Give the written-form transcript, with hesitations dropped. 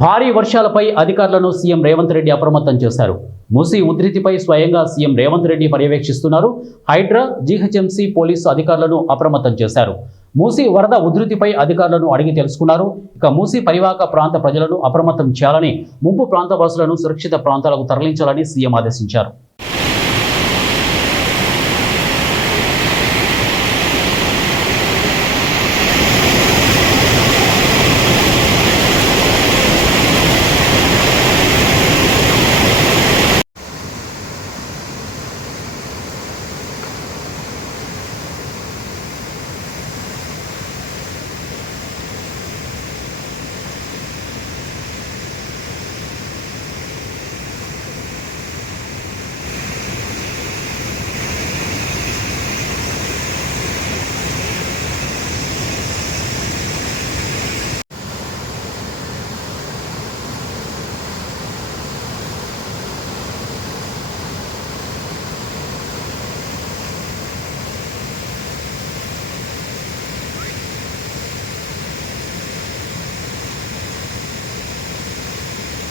భారీ వర్షాలపై అధికారులను సీఎం రేవంత్ రెడ్డి అప్రమత్తం చేశారు. మూసీ ఉధృతిపై స్వయంగా సీఎం రేవంత్ రెడ్డి పర్యవేక్షిస్తున్నారు. హైడ్రా, జీహెచ్ఎంసీ పోలీసు అధికారులను అప్రమత్తం చేశారు. మూసీ వరద ఉధృతిపై అధికారులను అడిగి తెలుసుకున్నారు. ఇక మూసీ పరివాహక ప్రాంత ప్రజలను అప్రమత్తం చేయాలని, ముంపు ప్రాంత వాసులను సురక్షిత ప్రాంతాలకు తరలించాలని సీఎం ఆదేశించారు.